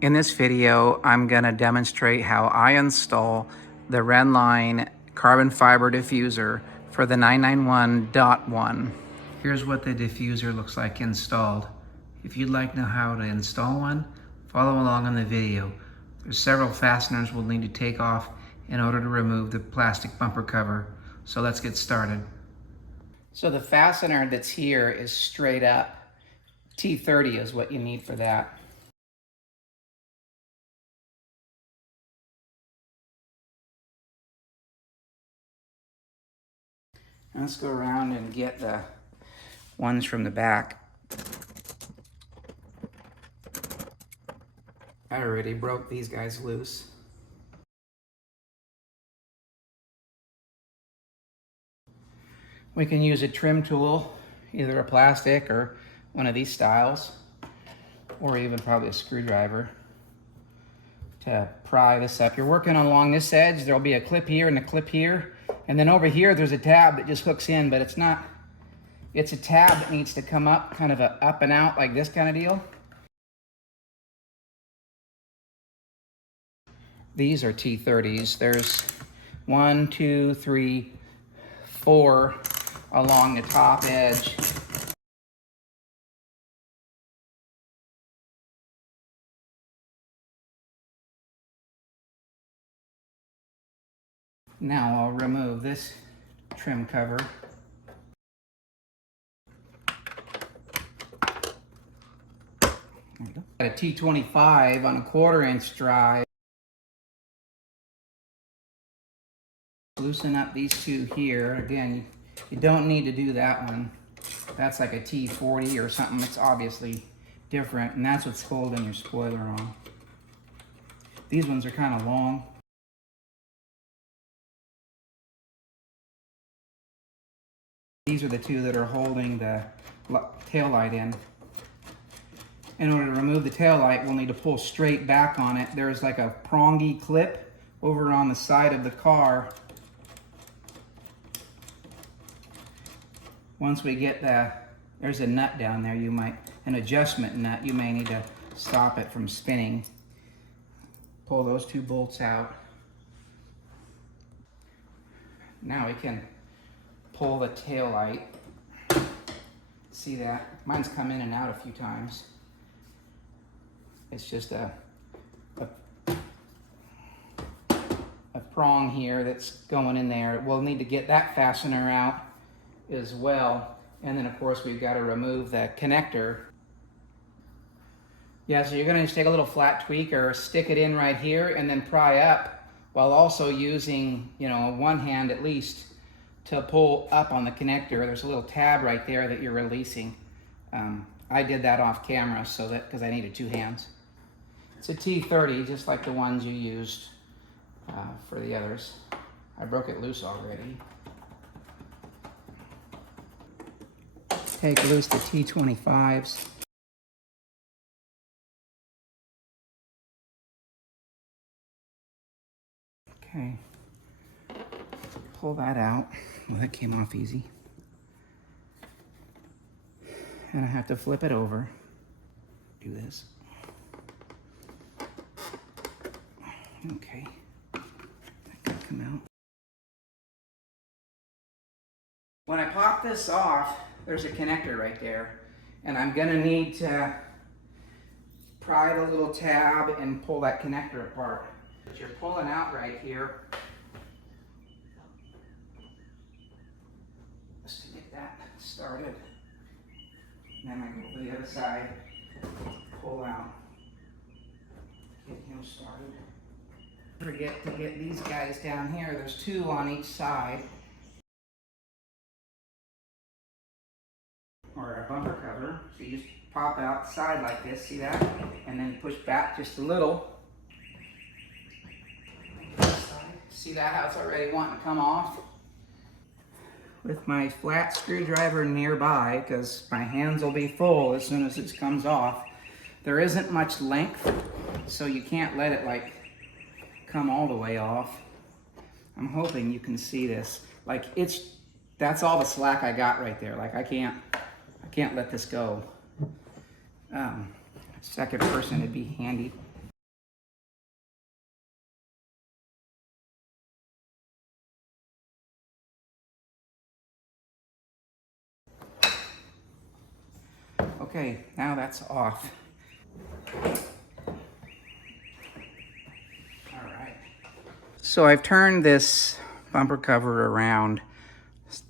In this video, I'm going to demonstrate how I install the Rennline carbon fiber diffuser for the 991.1. Here's what the diffuser looks like installed. If you'd like to know how to install one, follow along on the video. There's several fasteners we'll need to take off in order to remove the plastic bumper cover. So let's get started. So the fastener that's here is straight up. T30 is what you need for that. Let's go around and get the ones from the back. I already broke these guys loose. We can use a trim tool, either a plastic or one of these styles, or even probably a screwdriver to pry this up. You're working along this edge, there'll be a clip here and a clip here. And then over here, there's a tab that just hooks in, but it's a tab that needs to come up, kind of a up and out like this kind of deal. These are T30s. There's 1, 2, 3, 4 along the top edge. Now I'll remove this trim cover. There we go. Got a T25 on a 1/4-inch drive. Loosen up these two here. Again, you don't need to do that one. That's like a T40 or something. It's obviously different, and that's what's holding your spoiler on. These ones are kind of long. These are the two that are holding the tail light in. In order to remove the tail light, we'll need to pull straight back on it. There's like a prongy clip over on the side of the car. Once we get there's a nut down there, an adjustment nut, you may need to stop it from spinning. Pull those two bolts out. Now we can pull the tail light. See that? Mine's come in and out a few times. It's just a prong here that's going in there. We'll need to get that fastener out as well. And then of course we've got to remove the connector. Yeah, so you're going to just take a little flat tweaker, stick it in right here, and then pry up while also using, one hand at least to pull up on the connector. There's a little tab right there that you're releasing. I did that off camera because I needed 2 hands. It's a T30, just like the ones you used for the others. I broke it loose already. Take loose the T25s. Okay, pull that out. Well, that came off easy. And I have to flip it over. Do this. Okay, that can come out. When I pop this off, there's a connector right there, and I'm gonna need to pry the little tab and pull that connector apart. But you're pulling out right here. Just to get that started. And then I go to the other side, pull out, get him started. Forget to get these guys down here. There's 2 on each side. Or a bumper cover. So you just pop out the side like this, see that? And then push back just a little. See that, how it's already wanting to come off? With my flat screwdriver nearby, because my hands will be full as soon as this comes off. There isn't much length, so you can't let it come all the way off. I'm hoping you can see this. That's all the slack I got right there. I can't let this go. Second person, it'd be handy. Okay, now that's off. All right. So I've turned this bumper cover around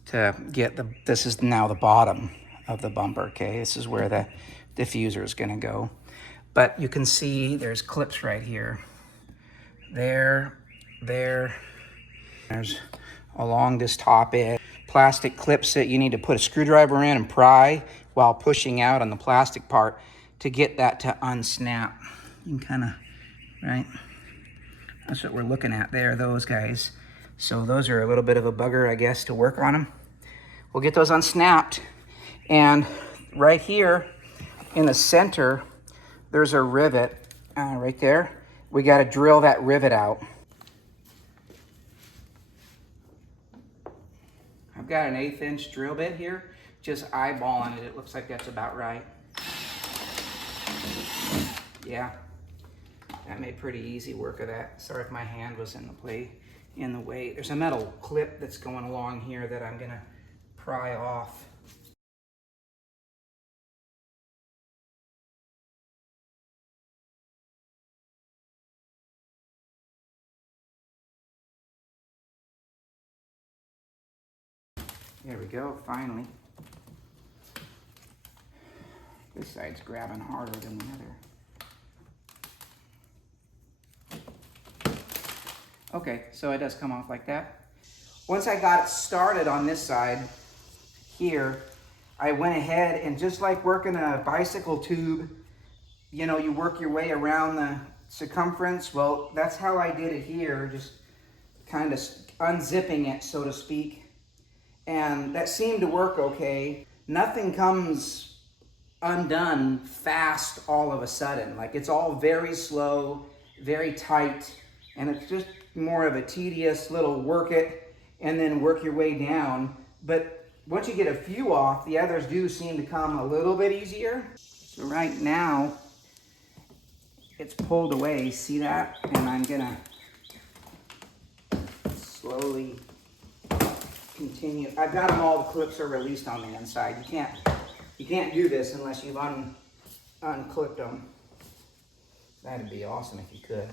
to get this is now the bottom of the bumper, okay? This is where the diffuser is gonna go. But you can see there's clips right here. There, there's along this top edge. Plastic clips that you need to put a screwdriver in and pry while pushing out on the plastic part to get that to unsnap. You can kind of, right? That's what we're looking at there, those guys. So those are a little bit of a bugger, I guess, to work on them. We'll get those unsnapped. And right here in the center, there's a rivet right there. We got to drill that rivet out. I've got an 1/8 inch drill bit here, just eyeballing it. It looks like that's about right. Yeah, that made pretty easy work of that. Sorry if my hand was in the way. There's a metal clip that's going along here that I'm gonna pry off. There we go, finally. This side's grabbing harder than the other. Okay, so it does come off like that. Once I got it started on this side here, I went ahead and just like working a bicycle tube, you know, you work your way around the circumference. Well, that's how I did it here, just kind of unzipping it, so to speak. And that seemed to work okay. Nothing comes undone fast all of a sudden. Like, it's all very slow, very tight, and it's just more of a tedious little work it and then work your way down. But once you get a few off, the others do seem to come a little bit easier. So right now, it's pulled away, see that? And I'm gonna slowly continue. I've got them all, the clips are released on the inside. You can't do this unless you've unclipped them. That'd be awesome if you could.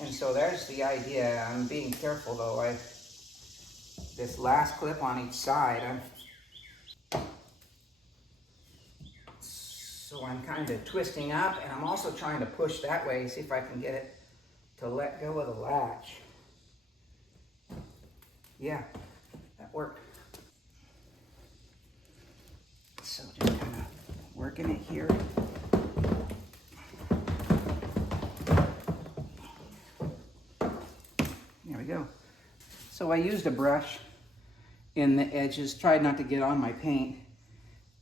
And so there's the idea. I'm being careful though. This last clip on each side, so I'm kind of twisting up, and I'm also trying to push that way, see if I can get it to let go of the latch. Yeah, that worked. So just kind of working it here. There we go. So I used a brush in the edges, tried not to get on my paint,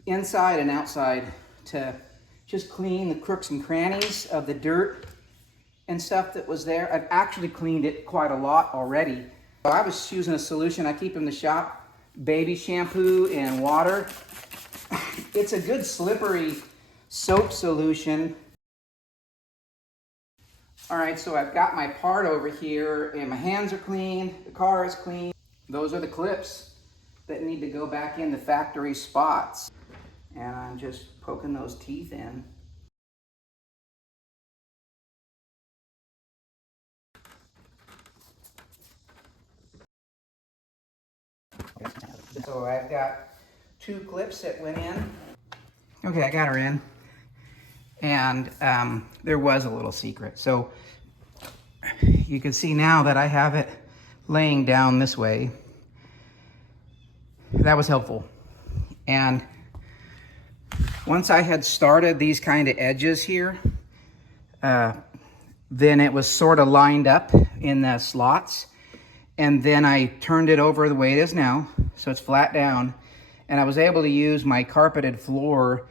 inside and outside, to just clean the crooks and crannies of the dirt and stuff that was there. I've actually cleaned it quite a lot already. I was using a solution I keep in the shop, baby shampoo and water. It's a good slippery soap solution. All right, so I've got my part over here and my hands are clean, the car is clean. Those are the clips that need to go back in the factory spots. And I'm just poking those teeth in. So I've got 2 clips that went in. Okay, I got her in. And there was a little secret. So you can see now that I have it laying down this way. That was helpful. And once I had started these kind of edges here, then it was sort of lined up in the slots. And then I turned it over the way it is now, so it's flat down. And I was able to use my carpeted floor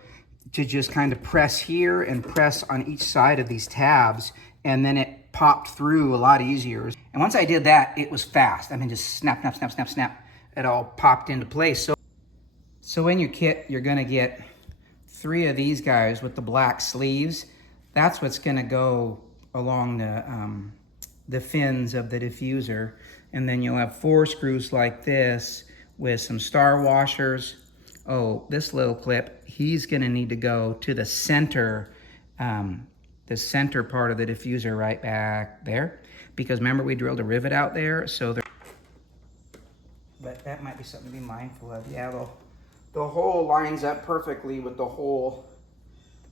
to just kind of press here and press on each side of these tabs, and then it popped through a lot easier. And once I did that, it was fast. I mean, just snap, snap, snap, snap, snap. It all popped into place. So in your kit, you're gonna get 3 of these guys with the black sleeves. That's what's gonna go along the fins of the diffuser. And then you'll have 4 screws like this with some star washers, Oh, this little clip, he's gonna need to go to the center part of the diffuser right back there. Because remember we drilled a rivet out there, so there, but that might be something to be mindful of. Yeah, the hole lines up perfectly with the hole.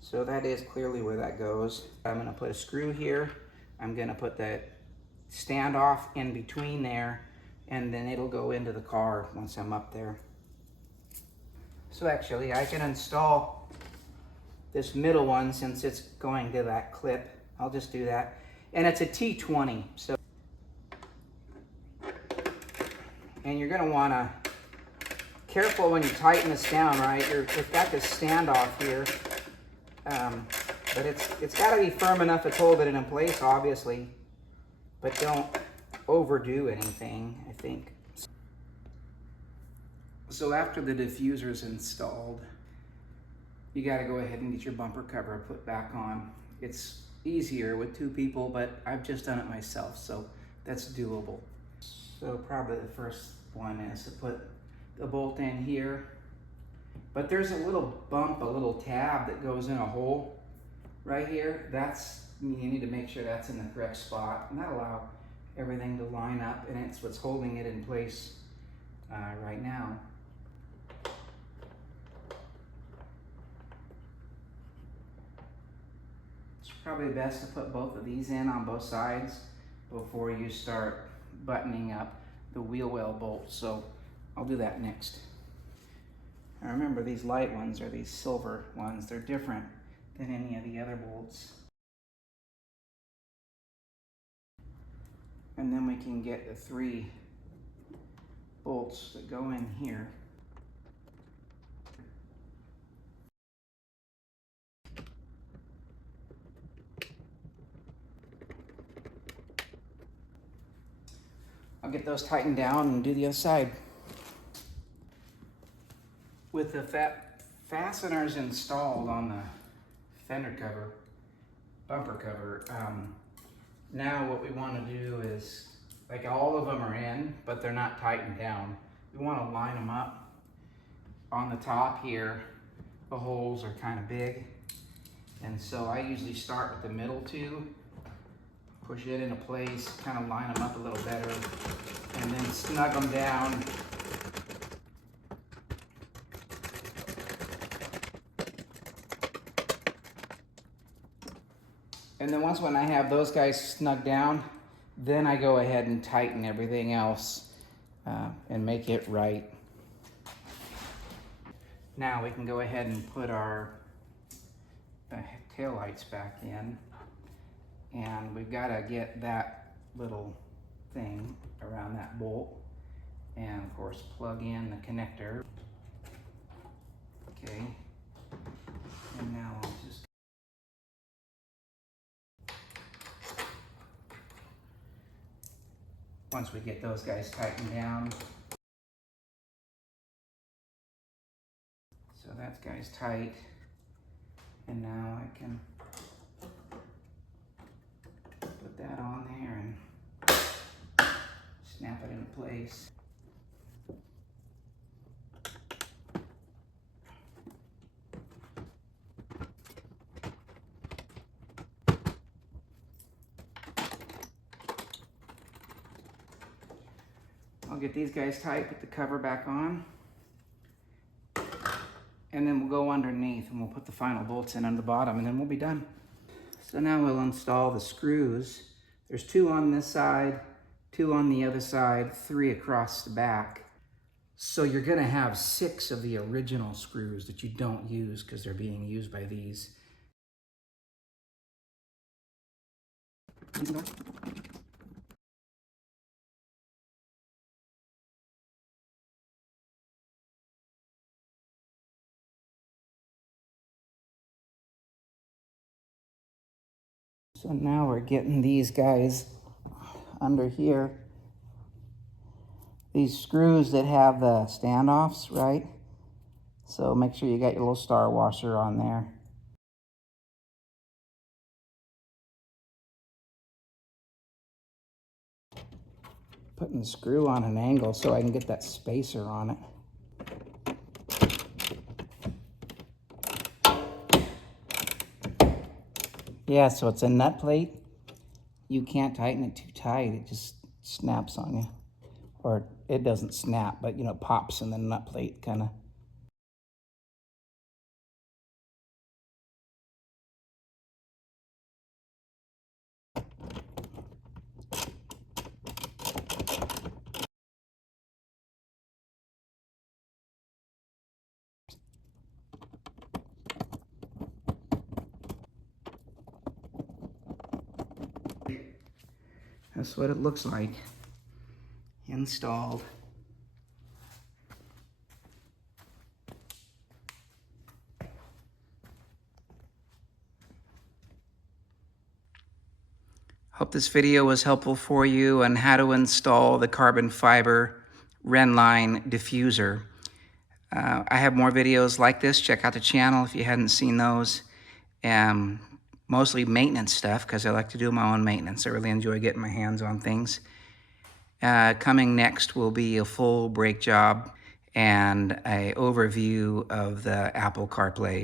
So that is clearly where that goes. I'm gonna put a screw here. I'm gonna put that standoff in between there, and then it'll go into the car once I'm up there. So actually I can install this middle one since it's going to that clip. I'll just do that. And it's a T20, so. And you're gonna wanna, careful when you tighten this down, right? You've got this standoff here, but it's gotta be firm enough to hold it in place, obviously, but don't overdo anything, I think. So after the diffuser is installed, you gotta go ahead and get your bumper cover put back on. It's easier with two people, but I've just done it myself, so that's doable. So probably the first one is to put the bolt in here, but there's a little bump, a little tab that goes in a hole right here. You need to make sure that's in the correct spot, and that'll allow everything to line up, and it's what's holding it in place right now. It's probably best to put both of these in on both sides before you start buttoning up the wheel well bolts. So I'll do that next. Now remember, these light ones are these silver ones. They're different than any of the other bolts. And then we can get the 3 bolts that go in here. I'll get those tightened down and do the other side. With the fasteners installed on the fender cover, bumper cover, now what we want to do is, like, all of them are in, but they're not tightened down. We want to line them up. On the top here, the holes are kind of big, and so I usually start with the middle 2, push it into place, kind of line them up a little better, and then snug them down. And then when I have those guys snug down, then I go ahead and tighten everything else and make it right. Now we can go ahead and put our tail lights back in. And we've got to get that little thing around that bolt. And of course, plug in the connector. Okay. And now I'll just once we get those guys tightened down. So that guy's tight. And now I can put that on there and snap it into place. I'll get these guys tight, put the cover back on, and then we'll go underneath and we'll put the final bolts in on the bottom, and then we'll be done. So now we'll install the screws. There's 2 on this side, 2 on the other side, 3 across the back. So you're gonna have 6 of the original screws that you don't use because they're being used by these. So now we're getting these guys under here. These screws that have the standoffs, right? So make sure you got your little star washer on there. Putting the screw on an angle so I can get that spacer on it. Yeah, so it's a nut plate. You can't tighten it too tight. It just snaps on you. Or it doesn't snap, but you know, pops in the nut plate kind of. That's what it looks like. Installed. Hope this video was helpful for you on how to install the carbon fiber Rennline diffuser. I have more videos like this. Check out the channel if you hadn't seen those. Mostly maintenance stuff because I like to do my own maintenance. I really enjoy getting my hands on things. Coming next will be a full brake job and an overview of the Apple CarPlay